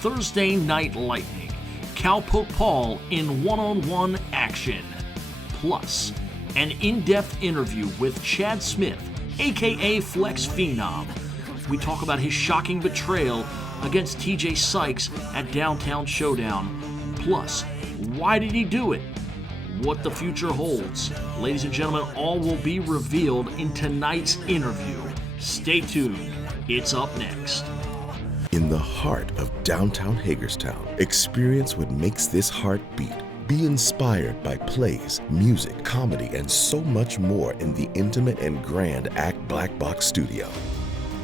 Thursday Night Lightning, Cowpoke Paul in one-on-one action. Plus, an in-depth interview with Chad Smith, aka Flex Phenom. We talk about his shocking betrayal against TJ Sykes at Downtown Showdown. Plus, why did he do it? What the future holds. Ladies and gentlemen, all will be revealed in tonight's interview. Stay tuned. It's up next. In the heart of downtown Hagerstown, experience what makes this heart beat. Be inspired by plays, music, comedy, and so much more in the intimate and grand ACT Black Box Studio.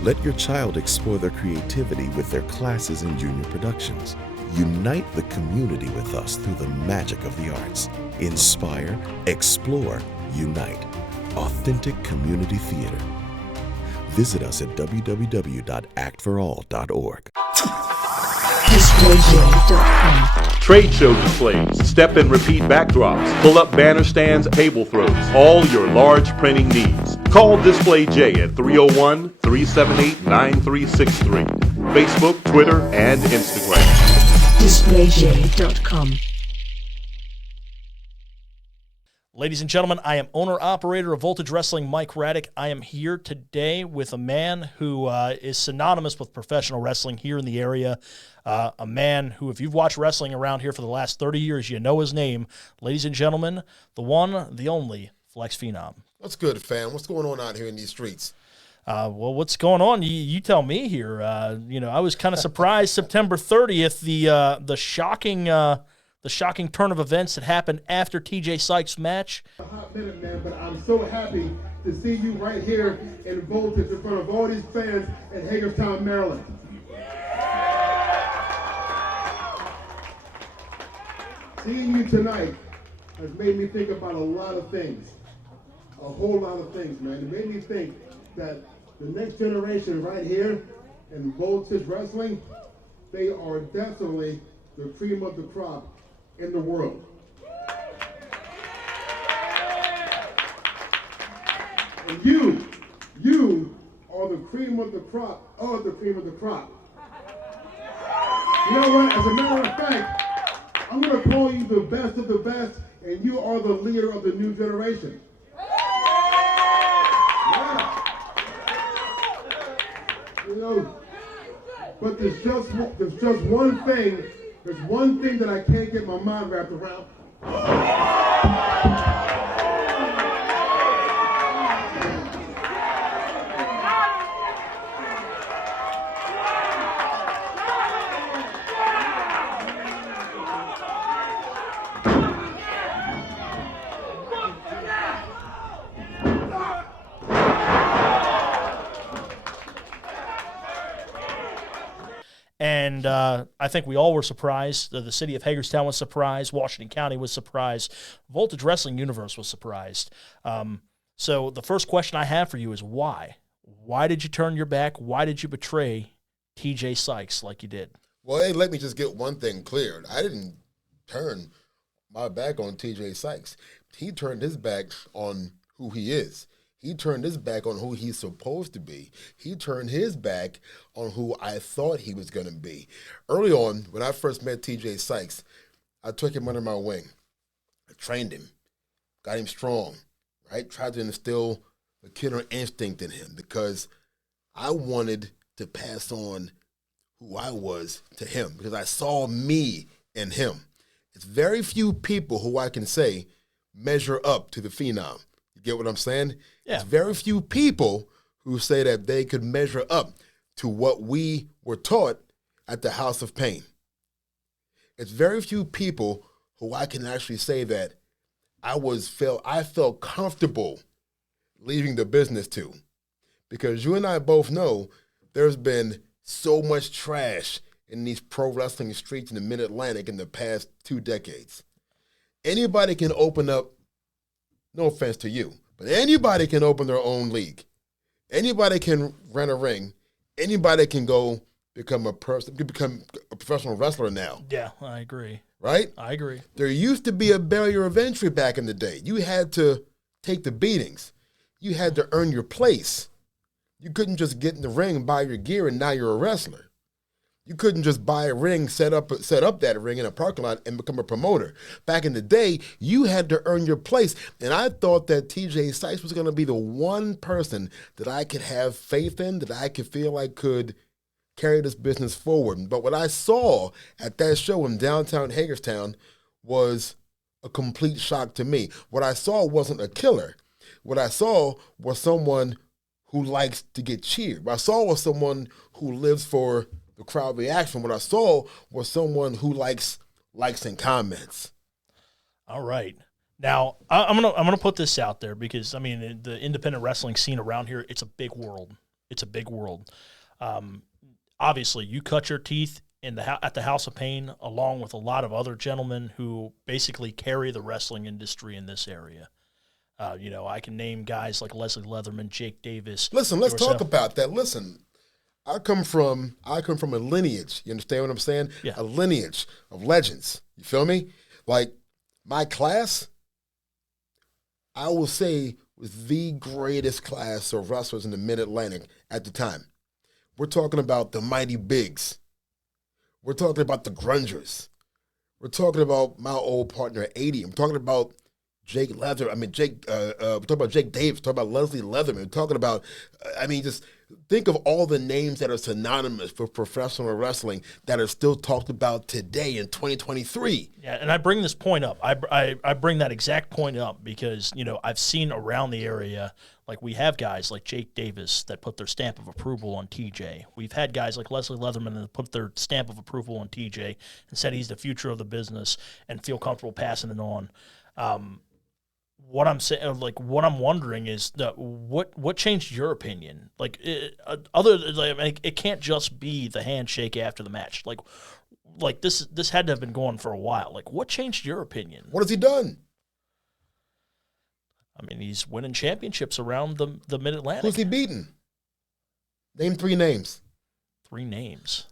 Let your child explore their creativity with their classes and junior productions. Unite the community with us through the magic of the arts. Inspire, explore, unite. Authentic community theater. Visit us at www.actforall.org. Trade show displays, step and repeat backdrops, pull up banner stands, table throws, all your large printing needs. Call Display J at 301-378-9363. Facebook, Twitter, and Instagram. DisplayJ.com. Ladies and gentlemen, I am owner-operator of Voltage Wrestling, Mike Raddick. I am here today with a man who is synonymous with professional wrestling here in the area. A man who, if you've watched wrestling around here for the last 30 years, you know his name. Ladies and gentlemen, the one, the only, Flex Phenom. What's good, fam? What's going on out here in these streets? Well, what's going on? You tell me here. I was kind of surprised September 30th, the shocking turn of events that happened after TJ Sykes' match. A hot minute, man, but I'm so happy to see you right here in Voltage in front of all these fans in Hagerstown, Maryland. Seeing you tonight has made me think about a lot of things, a whole lot of things, man. It made me think that the next generation right here in Voltage Wrestling, they are definitely the cream of the crop in the world. And you are the cream of the crop of the cream of the crop. You know what? As a matter of fact, I'm going to call you the best of the best, and you are the leader of the new generation. Yeah. You know, but there's just one thing. There's one thing that I can't get my mind wrapped around. And I think we all were surprised. The city of Hagerstown was surprised. Washington County was surprised. Voltage Wrestling Universe was surprised. So the first question I have for you is why? Why did you turn your back? Why did you betray TJ Sykes like you did? Well, hey, let me just get one thing cleared. I didn't turn my back on TJ Sykes. He turned his back on who he is. He turned his back on who he's supposed to be. He turned his back on who I thought he was going to be. Early on, when I first met TJ Sykes, I took him under my wing. I trained him, got him strong, right? Tried to instill a killer instinct in him because I wanted to pass on who I was to him because I saw me in him. It's very few people who I can say measure up to the Phenom. You get what I'm saying? Yeah. It's very few people who say that they could measure up to what we were taught at the House of Pain. It's very few people who I can actually say that I felt comfortable leaving the business to. Because you and I both know there's been so much trash in these pro wrestling streets in the Mid-Atlantic in the past 2 decades. Anybody can open up, no offense to you, but anybody can open their own league. Anybody can rent a ring. Anybody can go become a professional wrestler now. Yeah, I agree. Right? I agree. There used to be a barrier of entry back in the day. You had to take the beatings. You had to earn your place. You couldn't just get in the ring and buy your gear and now you're a wrestler. You couldn't just buy a ring, set up that ring in a parking lot and become a promoter. Back in the day, you had to earn your place. And I thought that TJ Sykes was going to be the one person that I could have faith in, that I could feel I could carry this business forward. But what I saw at that show in downtown Hagerstown was a complete shock to me. What I saw wasn't a killer. What I saw was someone who likes to get cheered. What I saw was someone who lives for the crowd reaction. What I saw was someone who likes and comments. All right. Now, I'm gonna put this out there because, I mean, the independent wrestling scene around here, it's a big world. It's a big world. Obviously, you cut your teeth at the House of Pain along with a lot of other gentlemen who basically carry the wrestling industry in this area. I can name guys like Leslie Leatherman, Jake Davis. Listen, let's talk about that. Listen, I come from a lineage. You understand what I'm saying? Yeah. A lineage of legends. You feel me? Like my class, I will say, was the greatest class of wrestlers in the Mid-Atlantic at the time. We're talking about the Mighty Bigs. We're talking about the Grungers. We're talking about my old partner 80. I'm talking about Jake Leather. we're talking about Jake Davis. We're talking about Leslie Leatherman. We're talking about, just think of all the names that are synonymous for professional wrestling that are still talked about today in 2023. Yeah, and I bring this point up. I bring that exact point up because, I've seen around the area, like we have guys like Jake Davis that put their stamp of approval on TJ. We've had guys like Leslie Leatherman that put their stamp of approval on TJ and said he's the future of the business and feel comfortable passing it on. What I'm saying, what I'm wondering is that what changed your opinion? It can't just be the handshake after the match. Like this had to have been going for a while. Like, what changed your opinion? What has he done? I mean, he's winning championships around the Mid-Atlantic. Who's he beaten? Name 3 names. 3 names.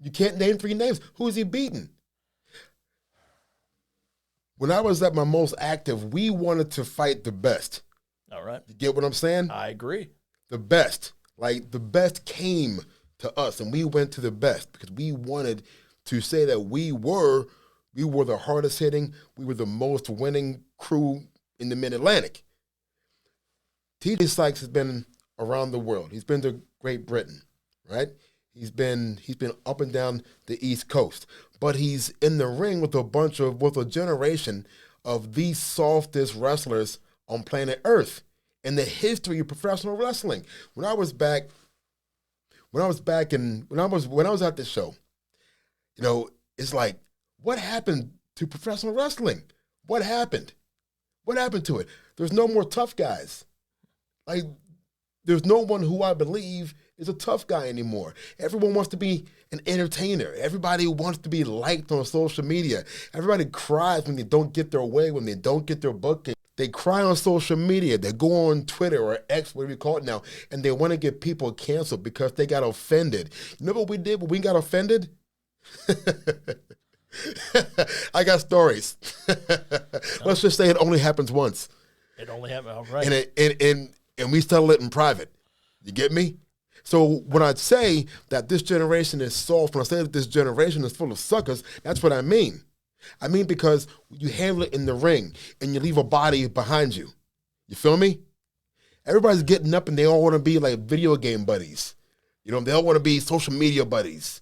You can't name 3 names. Who's he beaten? When I was at my most active, we wanted to fight the best. All right. You get what I'm saying? I agree. The best. Like, the best came to us, and we went to the best because we wanted to say that we were the hardest hitting, we were the most winning crew in the Mid-Atlantic. TJ Sykes has been around the world. He's been to Great Britain, right? He's been up and down the East Coast, but he's in the ring with a generation of the softest wrestlers on planet Earth in the history of professional wrestling. When I was at the show, it's like, what happened to professional wrestling? What happened? What happened to it? There's no more tough guys. Like, there's no one who I believe is a tough guy anymore. Everyone wants to be an entertainer. Everybody wants to be liked on social media. Everybody cries when they don't get their way, when they don't get their booking. They cry on social media. They go on Twitter or X, whatever you call it now, and they want to get people canceled because they got offended. You know what we did when we got offended? I got stories. Let's just say it only happens once. It only happened, all right. And we settle it in private. You get me? So when I say that this generation is soft, when I say that this generation is full of suckers, that's what I mean. I mean because you handle it in the ring and you leave a body behind you. You feel me? Everybody's getting up and they all want to be like video game buddies. They all want to be social media buddies.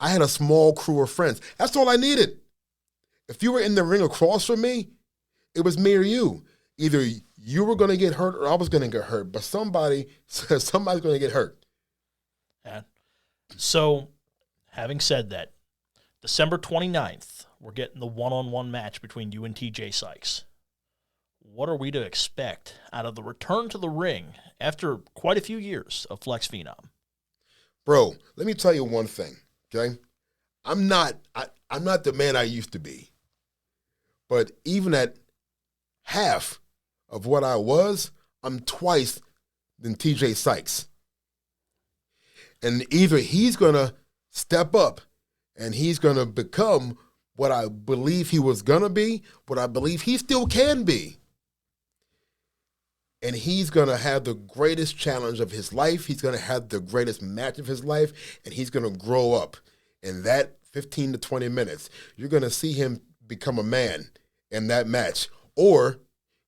I had a small crew of friends. That's all I needed. If you were in the ring across from me, it was me or you. Either you were going to get hurt or I was going to get hurt, but somebody's going to get hurt. Yeah. So, having said that, December 29th, we're getting the one-on-one match between you and TJ Sykes. What are we to expect out of the return to the ring after quite a few years of Flex Phenom? Bro, let me tell you one thing, okay? I'm not the man I used to be. But even at half of what I was, I'm twice than TJ Sykes. And either he's going to step up and he's going to become what I believe he was going to be, what I believe he still can be. And he's going to have the greatest challenge of his life. He's going to have the greatest match of his life, and he's going to grow up. In that 15 to 20 minutes, you're going to see him become a man in that match, or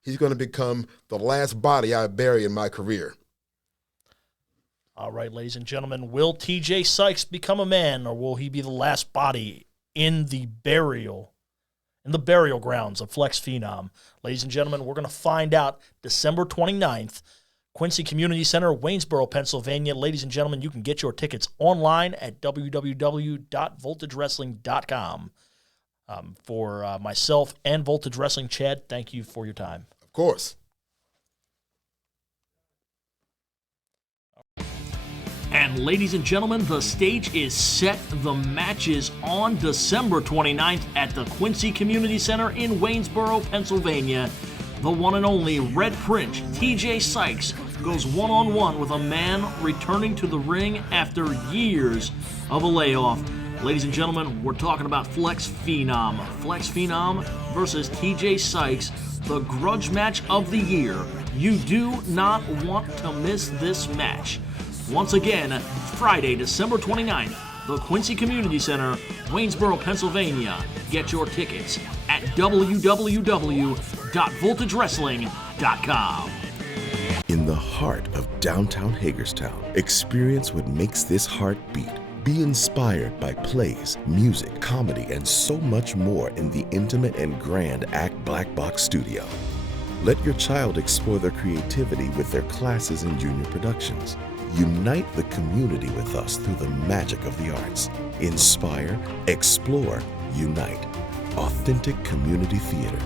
he's going to become the last body I bury in my career. All right, ladies and gentlemen, will TJ Sykes become a man, or will he be the last body in the burial grounds of Flex Phenom? Ladies and gentlemen, we're going to find out December 29th, Quincy Community Center, Waynesboro, Pennsylvania. Ladies and gentlemen, you can get your tickets online at www.voltagewrestling.com. For myself and Voltage Wrestling, Chad, thank you for your time. Of course. And ladies and gentlemen, the stage is set. The match is on December 29th at the Quincy Community Center in Waynesboro, Pennsylvania. The one and only Red Prince, TJ Sykes, goes one-on-one with a man returning to the ring after years of a layoff. Ladies and gentlemen, we're talking about Flex Phenom. Flex Phenom versus TJ Sykes, the grudge match of the year. You do not want to miss this match. Once again, Friday, December 29th, the Quincy Community Center, Waynesboro, Pennsylvania. Get your tickets at www.voltagewrestling.com. In the heart of downtown Hagerstown, experience what makes this heart beat. Be inspired by plays, music, comedy, and so much more in the intimate and grand Act Black Box Studio. Let your child explore their creativity with their classes and junior productions. Unite the community with us through the magic of the arts. Inspire, explore, unite. Authentic community theater.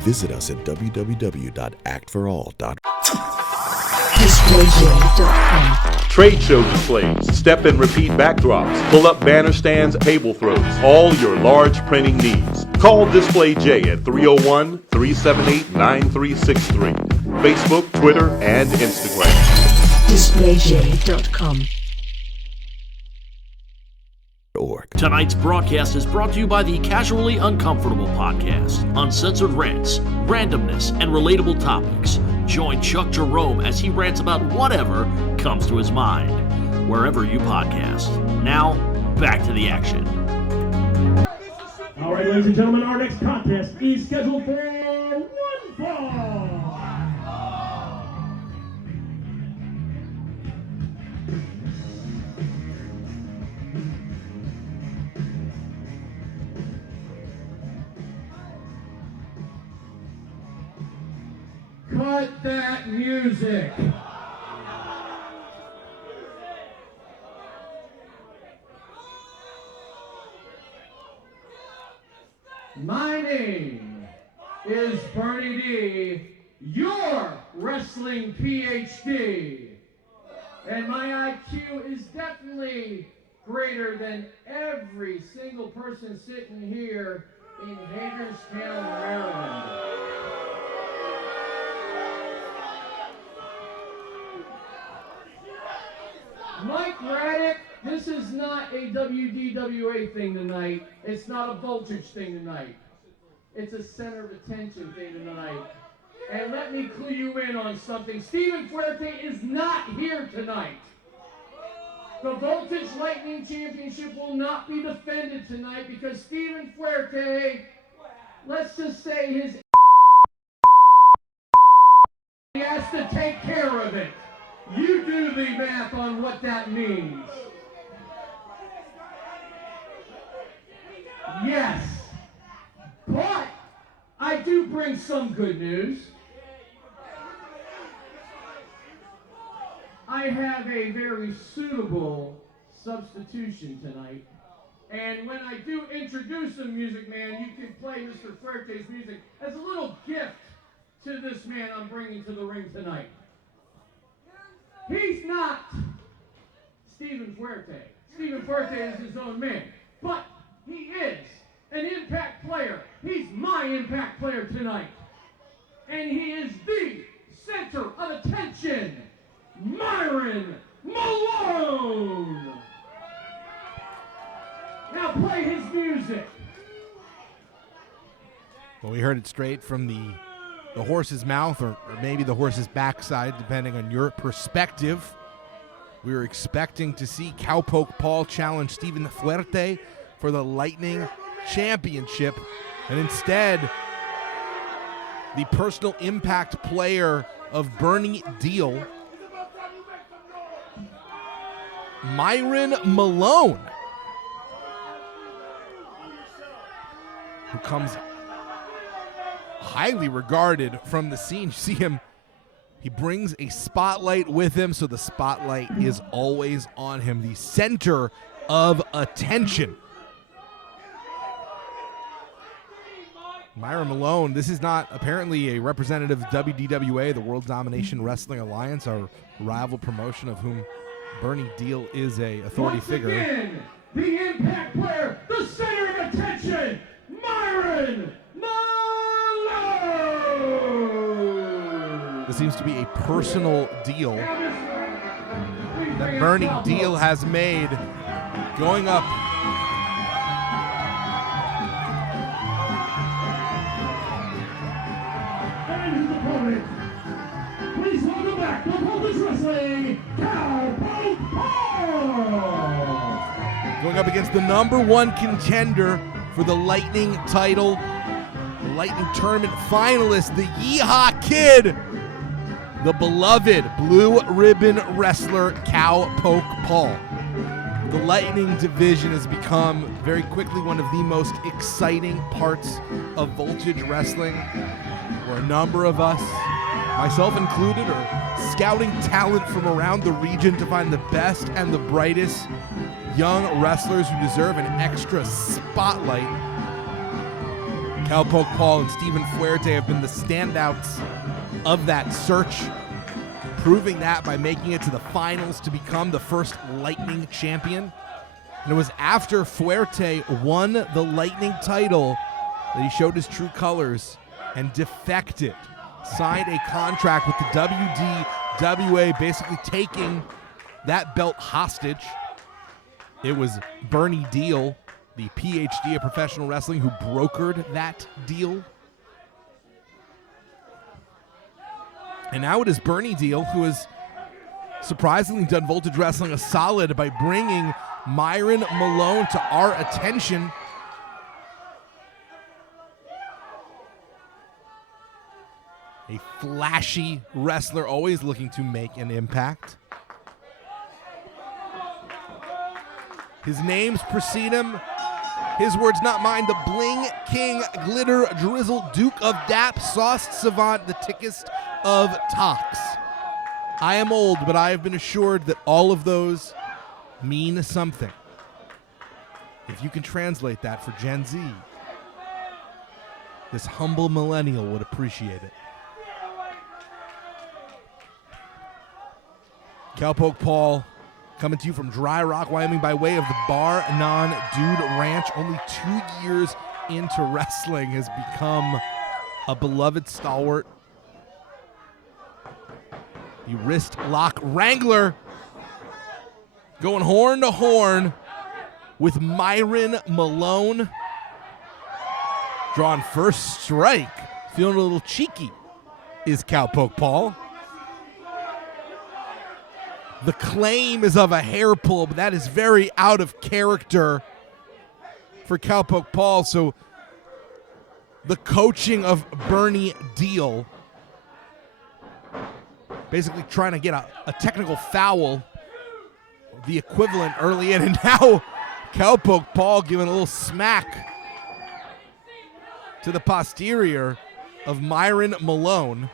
Visit us at www.actforall.com. Trade show displays, step and repeat backdrops, pull-up banner stands, table throws, all your large printing needs. Call Display J at 301-378-9363. Facebook, Twitter, and Instagram. DisplayJ.com. Tonight's broadcast is brought to you by the Casually Uncomfortable podcast. Uncensored rants, randomness, and relatable topics. Join Chuck Jerome as he rants about whatever comes to his mind, wherever you podcast. Now, back to the action. All right, ladies and gentlemen, our next contest is scheduled for one fall. Cut that music. My name is Bernie D, your wrestling PhD. And my IQ is definitely greater than every single person sitting here in Hagerstown, Maryland. Mike Raddick, this is not a WDWA thing tonight. It's not a voltage thing tonight. It's a center of attention thing tonight. And let me clue you in on something. Steven Fuerte is not here tonight. The Voltage Lightning Championship will not be defended tonight because Steven Fuerte, let's just say he has to take care of it. You do the math on what that means. Yes. But I do bring some good news. I have a very suitable substitution tonight. And when I do introduce him, Music Man, you can play Mr. Fuerte's music as a little gift to this man I'm bringing to the ring tonight. He's not Steven Fuerte. Steven Fuerte is his own man. But he is an impact player. He's my impact player tonight. And he is the center of attention, Myron Malone. Now play his music. Well, we heard it straight from the the horse's mouth or maybe the horse's backside, depending on your perspective. We were expecting to see Cowpoke Paul challenge Steven Fuerte for the Lightning Championship, and instead, the personal impact player of Bernie Deal, Myron Malone, who comes highly regarded from the scene. You see him, he brings a spotlight with him, so the spotlight is always on him, the center of attention. Myron Malone, this is not apparently a representative of WDWA, the World Domination Wrestling Alliance, our rival promotion of whom Bernie Deal is a authority figure. Again, the impact player, the center of attention, Myron Malone! This seems to be a personal deal that Bernie Deal has made, going up Please welcome back the Voltage Wrestling, Cowpoke Paul! going up against the #1 contender for the Lightning title, the Lightning Tournament finalist, the Yeehaw Kid, the beloved Blue Ribbon Wrestler, Cowpoke Paul. The Lightning division has become very quickly one of the most exciting parts of Voltage Wrestling, where a number of us, myself included, are scouting talent from around the region to find the best and the brightest young wrestlers who deserve an extra spotlight. Cowpoke Paul and Steven Fuerte have been the standouts of that search, proving that by making it to the finals to become the first Lightning champion. And it was after Fuerte won the Lightning title that he showed his true colors and defected, signed a contract with the WDWA, basically taking that belt hostage. It was Bernie Deal, the PhD of professional wrestling, who brokered that deal. And now it is Bernie Deal, who has surprisingly done Voltage Wrestling a solid by bringing Myron Malone to our attention. A flashy wrestler, always looking to make an impact. His names precede him. His words, not mine. The Bling King, Glitter Drizzle, Duke of Dap, Sauced Savant, the Tickest of Tox. I am old, but I have been assured that all of those mean something. If you can translate that for Gen Z, this humble millennial would appreciate it. Cowpoke Paul coming to you from Dry Rock, Wyoming, by way of the Bar Non Dude Ranch. Only 2 years into wrestling, has become a beloved stalwart. The wrist lock wrangler going horn to horn with Myron Malone. Drawing first strike, feeling a little cheeky, is Cowpoke Paul. The claim is of a hair pull, but that is very out of character for Cowpoke Paul. So the coaching of Bernie Deal, basically trying to get a technical foul, the equivalent early in, and now Cowpoke Paul giving a little smack to the posterior of Myron Malone.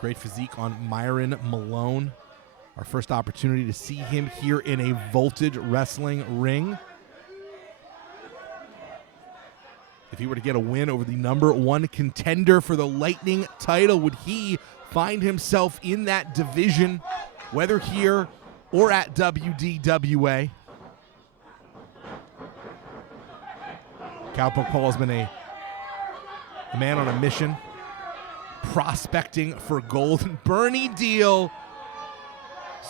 Great physique on Myron Malone. Our first opportunity to see him here in a Voltage Wrestling ring. If he were to get a win over the #1 contender for the Lightning title, would he find himself in that division, whether here or at WDWA? Cowpoke Paul has been a man on a mission, prospecting for gold. And Bernie Deal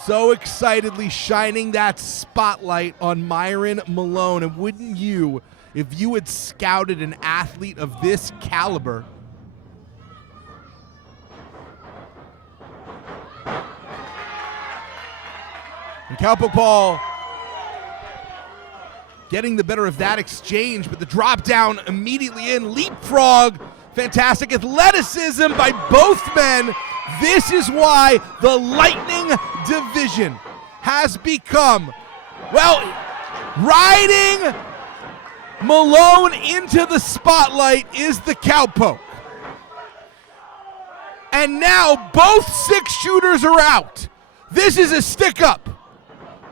so excitedly shining that spotlight on Myron Malone. And wouldn't you, if you had scouted an athlete of this caliber. And Cowpoke Paul getting the better of that exchange, but the drop down immediately in. Leapfrog. Fantastic athleticism by both men. This is why the Lightning division has become, well, riding Malone into the spotlight is the Cowpoke. And now both 6 shooters are out. This is a stick-up.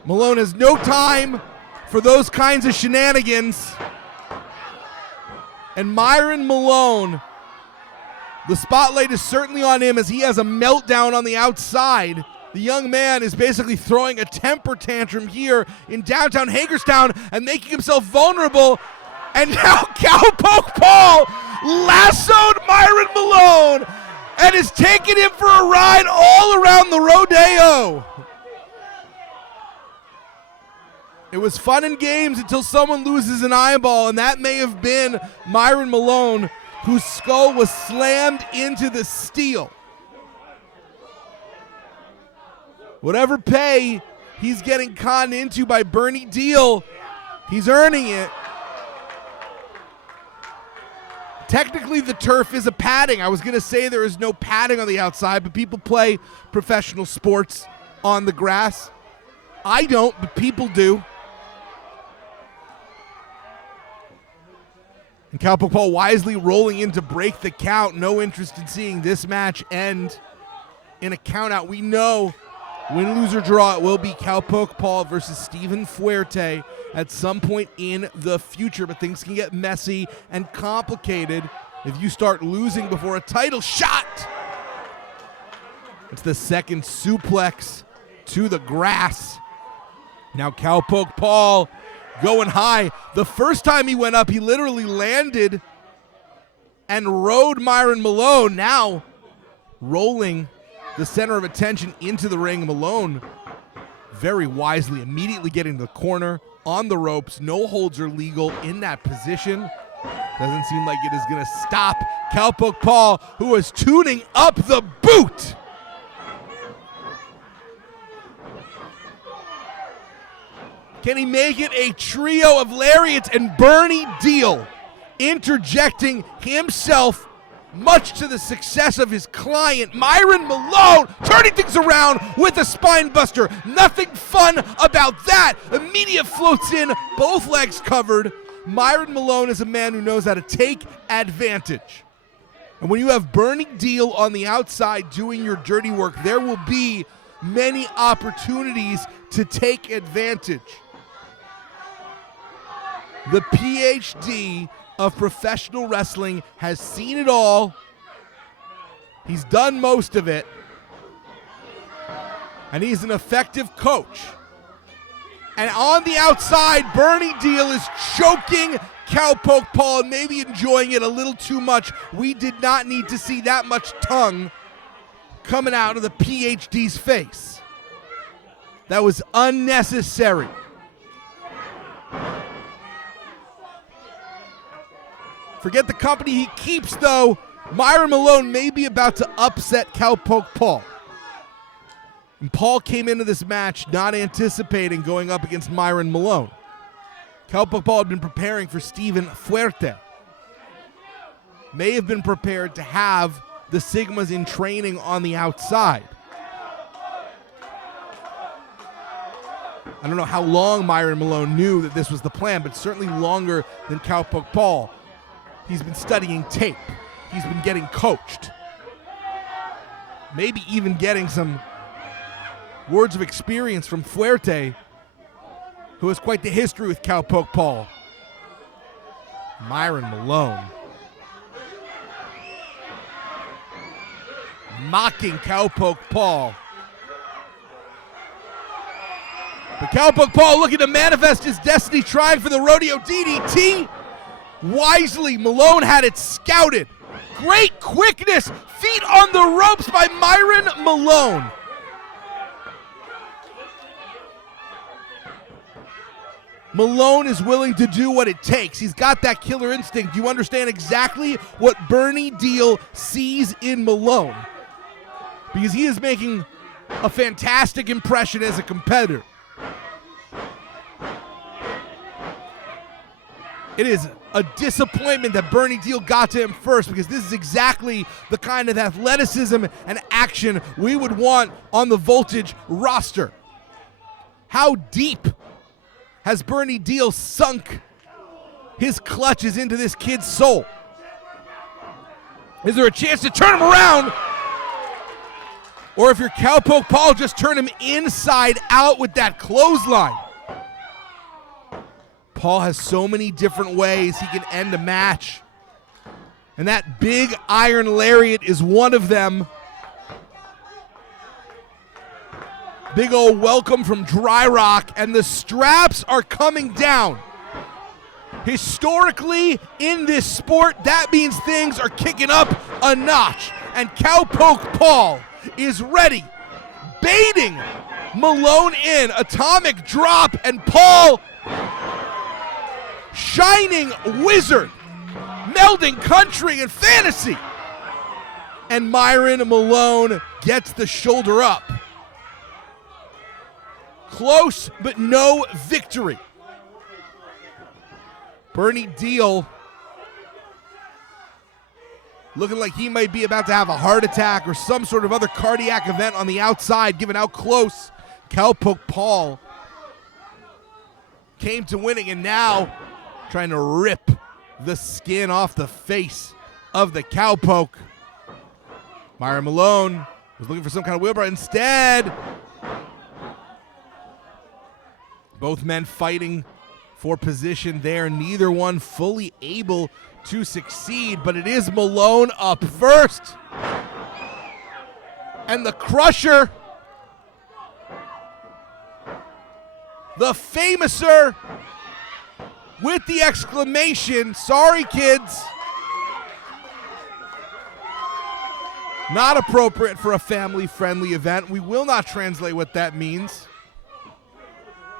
Malone has no time for those kinds of shenanigans. And Myron Malone, the spotlight is certainly on him as he has a meltdown on the outside. The young man is basically throwing a temper tantrum here in downtown Hagerstown and making himself vulnerable. And now Cowpoke Paul lassoed Myron Malone and is taking him for a ride all around the rodeo. It was fun and games until someone loses an eyeball, and that may have been Myron Malone, whose skull was slammed into the steel. Whatever pay he's getting conned into by Bernie Deal, he's earning it. Technically, the turf is a padding. I was going to say there is no padding on the outside, but people play professional sports on the grass. I don't, but people do. And Cowpoke Paul wisely rolling in to break the count. No interest in seeing this match end in a countout. We know win, lose, or draw, it will be Cowpoke Paul versus Steven Fuerte at some point in the future. But things can get messy and complicated if you start losing before a title shot. It's the second suplex to the grass. Now Cowpoke Paul going high. The first time he went up, he literally landed and rode Myron Malone. Now rolling the center of attention into the ring. Malone very wisely immediately getting to the corner on the ropes. No holds are legal in that position. Doesn't seem like it is going to stop Cowpoke Paul, who is tuning up the boot. Can he make it a trio of lariats? And Bernie Deal interjecting himself, much to the success of his client, Myron Malone, turning things around with a spine buster. Nothing fun about that. Immediate floats in, both legs covered. Myron Malone is a man who knows how to take advantage. And when you have Bernie Deal on the outside doing your dirty work, there will be many opportunities to take advantage. The PhD of professional wrestling has seen it all. He's done most of it. And he's an effective coach. And on the outside, Bernie Deal is choking Cowpoke Paul and maybe enjoying it a little too much. We did not need to see that much tongue coming out of the PhD's face. That was unnecessary. Forget the company he keeps, though. Myron Malone may be about to upset Cowpoke Paul. And Paul came into this match not anticipating going up against Myron Malone. Cowpoke Paul had been preparing for Steven Fuerte. May have been prepared to have the Sigmas in training on the outside. I don't know how long Myron Malone knew that this was the plan, but certainly longer than Cowpoke Paul. He's been studying tape. He's been getting coached. Maybe even getting some words of experience from Fuerte, who has quite the history with Cowpoke Paul. Myron Malone mocking Cowpoke Paul. But Cowpoke Paul looking to manifest his destiny, trying for the rodeo DDT. Wisely, Malone had it scouted. Great quickness, feet on the ropes by Myron Malone. Malone is willing to do what it takes. He's got that killer instinct. You understand exactly what Bernie Deal sees in Malone, because he is making a fantastic impression as a competitor. It is a disappointment that Bernie Deal got to him first, because this is exactly the kind of athleticism and action we would want on the Voltage roster. How deep has Bernie Deal sunk his clutches into this kid's soul? Is there a chance to turn him around? Or if you're Cowpoke Paul, just turn him inside out with that clothesline. Paul has so many different ways he can end a match, and that big iron lariat is one of them. Big old welcome from Dry Rock, and the straps are coming down. Historically, in this sport, that means things are kicking up a notch, and Cowpoke Paul is ready, baiting Malone in. Atomic drop, and Paul, shining wizard, melding country and fantasy. And Myron Malone gets the shoulder up. Close, but no victory. Bernie Deal looking like he might be about to have a heart attack or some sort of other cardiac event on the outside, given how close Cowpoke Paul came to winning, and now trying to rip the skin off the face of the Cowpoke. Myron Malone was looking for some kind of wheelbarrow. Instead, both men fighting for position there, neither one fully able to succeed, but it is Malone up first. And the Crusher, the Famouser, with the exclamation, "Sorry, kids." Not appropriate for a family-friendly event. We will not translate what that means.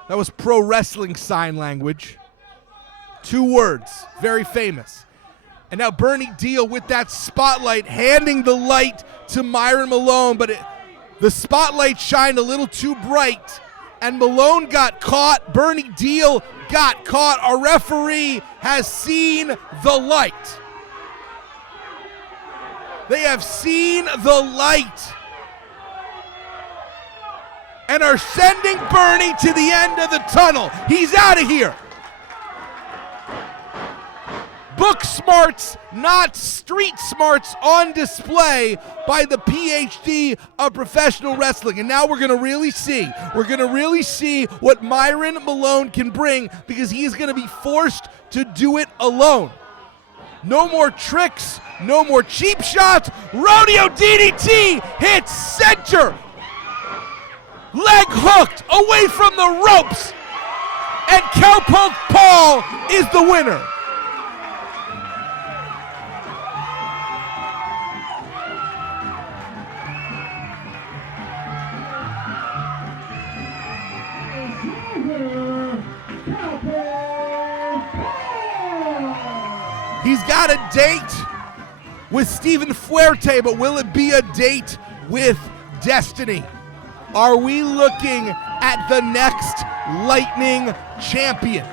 That was pro wrestling sign language. 2 words, very famous. And now Bernie Deal with that spotlight, handing the light to Myron Malone, but the spotlight shined a little too bright, and Malone got caught. Bernie Deal got caught. Our referee has seen the light. They have seen the light and are sending Bernie to the end of the tunnel. He's out of here. Book smarts, not street smarts, on display by the PhD of professional wrestling. And now we're going to really see. We're going to really see what Myron Malone can bring, because he's going to be forced to do it alone. No more tricks, no more cheap shots. Rodeo DDT hits center. Leg hooked away from the ropes. And Cowpoke Paul is the winner. He's got a date with Stephen Fuerte, but will it be a date with Destiny? Are we looking at the next Lightning champion?